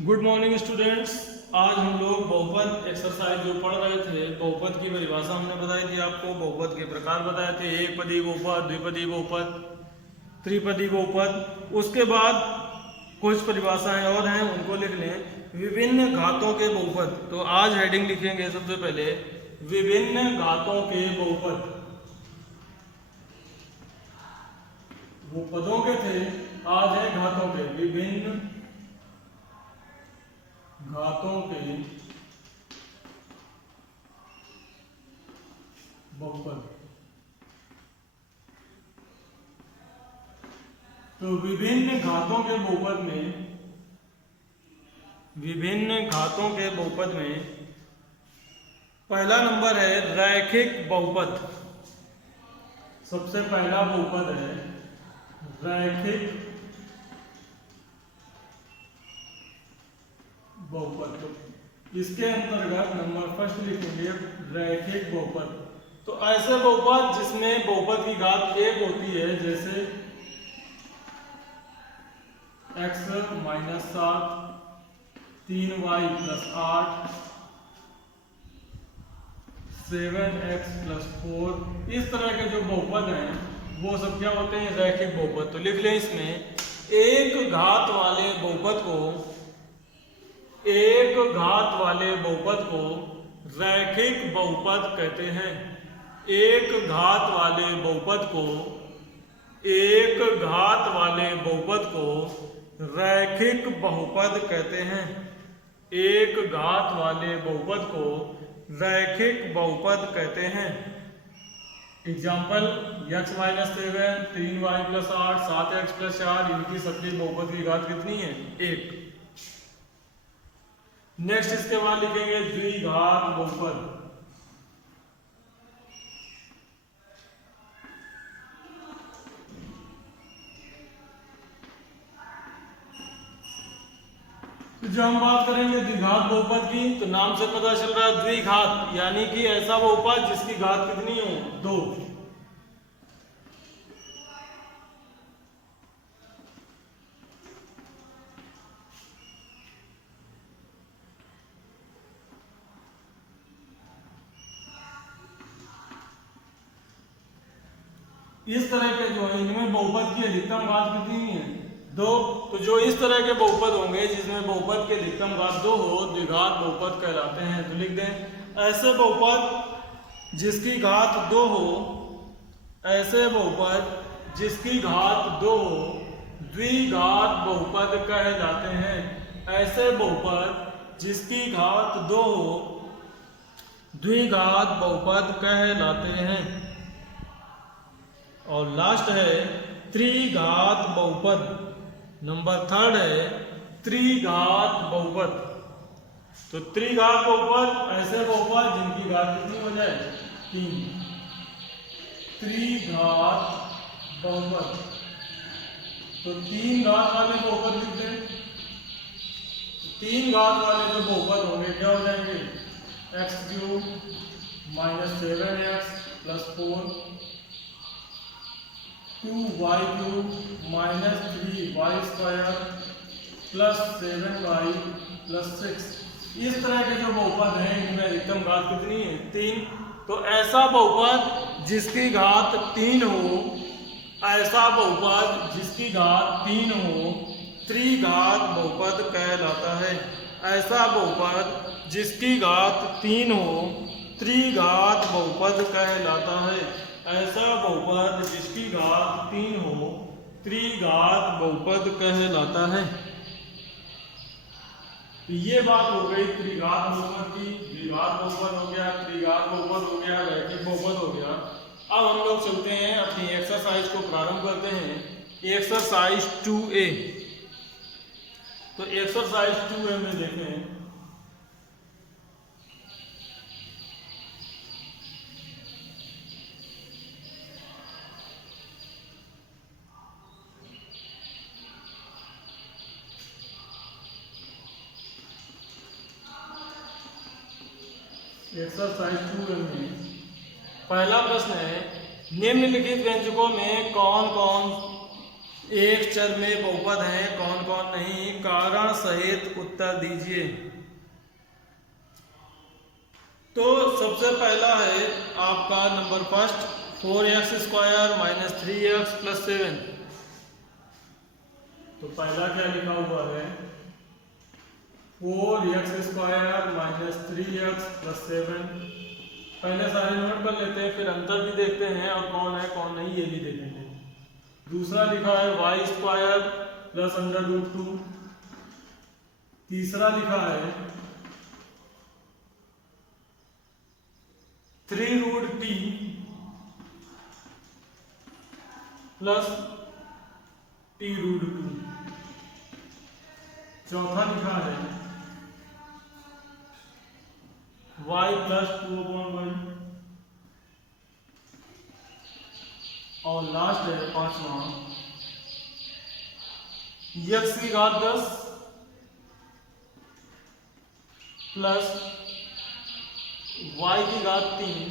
Good morning students. आज हम लोग बहुपद एक्सरसाइज जो पढ़ रहे थे, बहुपद की परिभाषा हमने बताई थी आपको, बहुपद के प्रकार बताए थे, एक पदी बहुपद, द्विपदी बहुपद, त्रिपदी बहुपद। उसके बाद कुछ परिभाषाएं और हैं, उनको लिख लें। विभिन्न घातों के बहुपद, तो आज हेडिंग लिखेंगे सबसे पहले विभिन्न घातों के बहुपद। वो पदों के थे, आज है घातों के। विभिन्न घातों के बहुपद। तो विभिन्न घातों के बहुपद में, विभिन्न घातों के बहुपद में पहला नंबर है रैखिक बहुपद। सबसे पहला बहुपद है रैखिक बहुपद। तो इसके अंतर्गत नंबर फर्स्ट लिखेंगे रैखिक बहुपद। तो ऐसे बहुपद जिसमें बहुपद की घात एक होती है, जैसे x - 7, 3y + 8, 7x + 4, इस तरह के जो बहुपद हैं वो सब क्या होते हैं? रैखिक बहुपद। तो लिख लें इसमें एक घात वाले बहुपद को, एक घात वाले बहुपद को रैखिक बहुपद कहते हैं। एक घात वाले बहुपद को, एक घात वाले बहुपद को रैखिक बहुपद कहते हैं। एक घात वाले बहुपद को रैखिक बहुपद कहते हैं। एग्जाम्पल x - 7, 3y + 8, 7x + 4, इनकी सबकी बहुपद की घात कितनी है? 1। नेक्स्ट इसके बाद लिखेंगे द्विघात बहुपद। तो जब हम बात करेंगे द्विघात बहुपद की, तो नाम से पता चल रहा है द्विघात, यानी कि ऐसा बहुपद जिसकी घात कितनी हो? 2। इस तरह के जो है इनमें बहुपद की अधिकतम घात कितनी है? 2। तो जो इस तरह के बहुपद होंगे जिसमें बहुपद की अधिकतम घात 2 हो, द्विघात बहुपद कहलाते हैं। तो लिख दें ऐसे बहुपद जिसकी घात 2 हो, ऐसे बहुपद जिसकी घात 2 हो द्विघात बहुपद कहलाते हैं। ऐसे बहुपद जिसकी घात 2 हो द्विघात बहुपद कहलाते हैं। और लास्ट है त्रिघात बहुपद। नंबर थर्ड है त्रिघात बहुपद। तो त्रिघात बहुपद ऐसे बहुपद जिनकी घात कितनी हो जाए? 3। त्रिघात बहुपद। तो 3 घात वाले बहुपद लिख दें। 3 घात वाले जो बहुपद होंगे क्या हो जाएंगे? x³ - 7x + 4, 2y³ - 3y² + 7y + 6। इस तरह के जो बहुपद हैं इनमें अधिकतम घात कितनी है? 3। तो ऐसा बहुपद जिसकी घात 3 हो, ऐसा बहुपद जिसकी घात 3 हो त्रिघात बहुपद कहलाता है। ऐसा बहुपद जिसकी घात 3 हो त्रिघात बहुपद कहलाता है। ऐसा बहुपद जिसकी घात 3 हो त्रिघात बहुपद कहलाता है। तो ये बात हो गई त्रिघात बहुपद की। द्विघात बहुपद हो गया, त्रिघात बहुपद हो गया, रैखिक बहुपद हो गया। अब हम लोग चलते हैं अपनी एक्सरसाइज को प्रारंभ करते हैं। Exercise 2A। तो एक्सरसाइज 2A में देखें, एक्सरसाइज 2A में पहला प्रश्न है निम्नलिखित व्यंजकों में कौन कौन एक चर में बहुपद हैं, कौन कौन नहीं, कारण सहित उत्तर दीजिए। तो सबसे पहला है आपका number first 4x² minus 3x plus 7। तो पहला क्या लिखा हुआ है 4x² माइनस 3x प्लस 7। पहले सारे नोट कर लेते हैं, फिर अंतर भी देखते हैं और कौन है कौन नहीं ये भी देखेंगे। दूसरा लिखा है y² प्लस √2। तीसरा लिखा है 3√t प्लस t√2। चौथा लिखा है y प्लस 2/1। और लास्ट है पांचवा x की घात 10 प्लस y की घात 3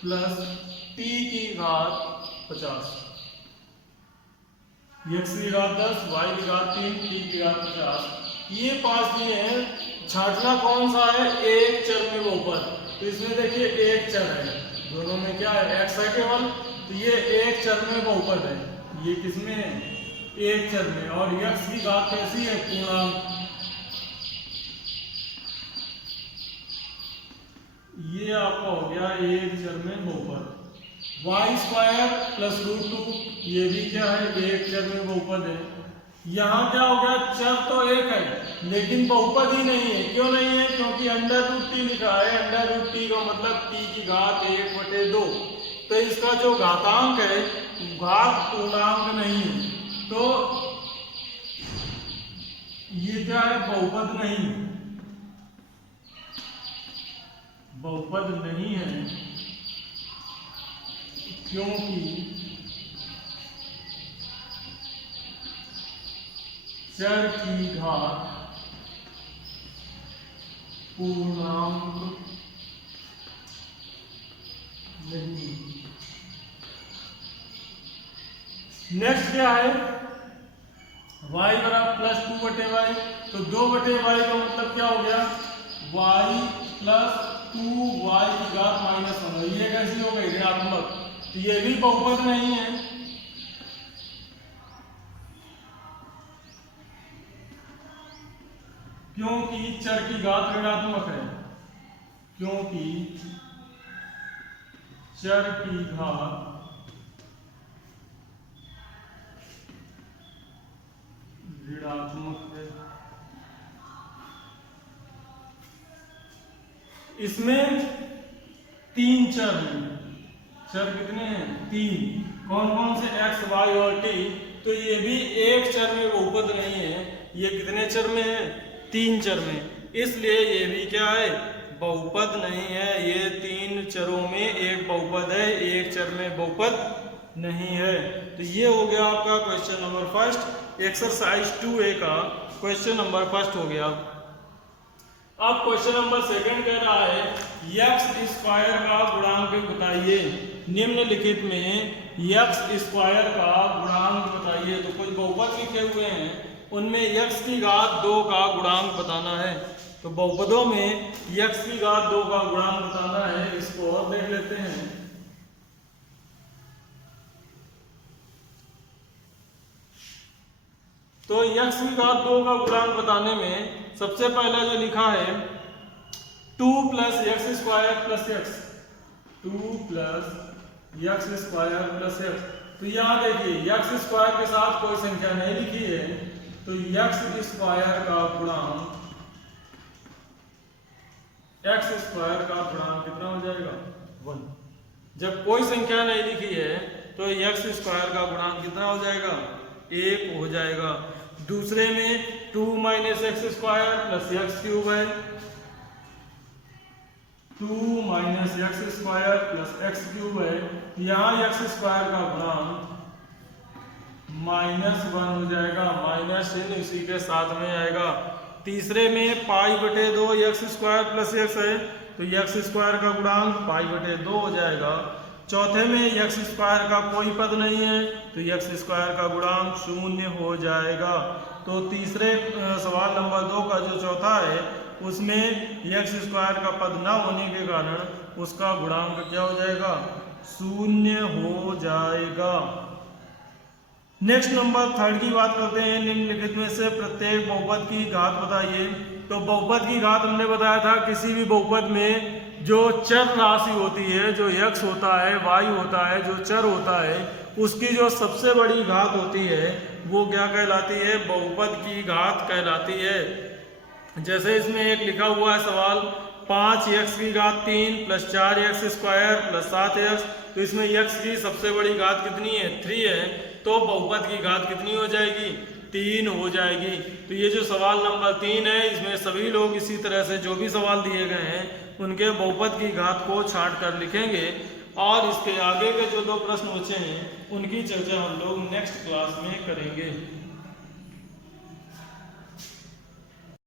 प्लस t की घात 50। x की घात 10, y की घात 3, t की घात 50। ये 5 दिए हैं। छांटना कौन सा है, एक चर में बहुपद। तो इसमें देखिए एक चर है, दोनों में क्या है x है केवल, तो ये एक चर में बहुपद है। ये किसमें है, एक चर में। और x की घात कैसी है, पूर्णांक। ये आपका हो गया एक चर में बहुपद। y² प्लस √2 ये भी क्या है, एक चर में बहुपद है। यहाँ क्या हो गया, चर तो एक है लेकिन बहुपद ही नहीं है। क्यों नहीं है, क्योंकि √t लिखा है। √t का मतलब t की घात 1/2। तो इसका जो घातांक है घात पूर्णांक नहीं है, तो ये क्या है, बहुपद नहीं, बहुपद नहीं है। क्योंकि चर की घात पूर्णांक नहीं। नेक्स्ट क्या है, y बराबर प्लस 2/y। तो 2/y का मतलब क्या हो गया, y प्लस 2y की घात -1। ये कैसी हो गई, ऋणात्मक। तो ये भी बहुपद नहीं है। क्योंकि चर की घात ऋणात्मक है। क्योंकि चर की घात ऋणात्मक है। इसमें 3 चर हैं। चर कितने हैं, 3। कौन कौन से, x, y और t। तो ये भी एक चर में बहुपद नहीं है। ये कितने चर में है, 3 चर में। इसलिए ये भी क्या है, बहुपद नहीं है। ये 3 चरों में एक बहुपद है, एक चर में बहुपद नहीं है। तो ये हो गया आपका question number first, exercise 2A का क्वेश्चन नंबर फर्स्ट हो गया। अब क्वेश्चन नंबर सेकंड कह रहा है x² का गुणांक बताइए। निम्नलिखित में x² का गुणांक बताइए। तो कुछ बहुपद लिखे हुए हैं, उनमें x की घात 2 का गुणांक बताना है। तो बहुपदों में x की घात 2 का गुणांक बताना है। इसको और देख लेते हैं। तो x की घात 2 का गुणांक बताने में सबसे पहला जो लिखा है 2 + x² + x। 2 + x² + x। तो यहाँ देखिए x² के साथ कोई संख्या नहीं लिखी है, तो x² का गुणांक कितना हो जाएगा, 1। जब कोई संख्या नहीं लिखी है तो x² का गुणांक कितना हो जाएगा, 1 हो जाएगा। दूसरे में 2 - x² + x³ है। 2 - x² + x³ है। यहाँ x² का गुणांक -1 हो जाएगा। माइनस चिन्ह इसी के साथ में आएगा। तीसरे में π/2 x² + x है, तो x² का गुणांक π/2 हो जाएगा। चौथे में एक्स स्क्वायर का कोई पद नहीं है तो एक्स स्क्वायर का गुणांक 0 हो जाएगा। तो तीसरे सवाल नंबर 2 का जो चौथा है उसमें एक्स स्क्वायर का पद ना होने के कारण उसका गुणांक क्या हो जाएगा, 0 हो जाएगा। नेक्स्ट नंबर 3 की बात करते हैं। निम्नलिखित में से प्रत्येक बहुपद की घात बताइए। तो बहुपद की घात हमने बताया था किसी भी बहुपद में जो चर राशि होती है, जो x होता है, y होता है, जो चर होता है, उसकी जो सबसे बड़ी घात होती है वो क्या कहलाती है, बहुपद की घात कहलाती है। जैसे इसमें एक लिखा हुआ है सवाल 5x की घात 3 plus 4x square plus 7x, तो इसमें x की सबसे बड़ी घात कितनी है, 3 है, तो बहुपद की घात कितनी हो जाएगी, 3 हो जाएगी। तो ये जो सवाल नंबर 3 है इसमें सभी लोग इसी तरह से जो भी सवाल दिए गए हैं उनके बहुपद की घात को छांट कर लिखेंगे और इसके आगे के जो 2 प्रश्न बचे हैं उनकी चर्चा हम लोग नेक्स्ट क्लास में करेंगे।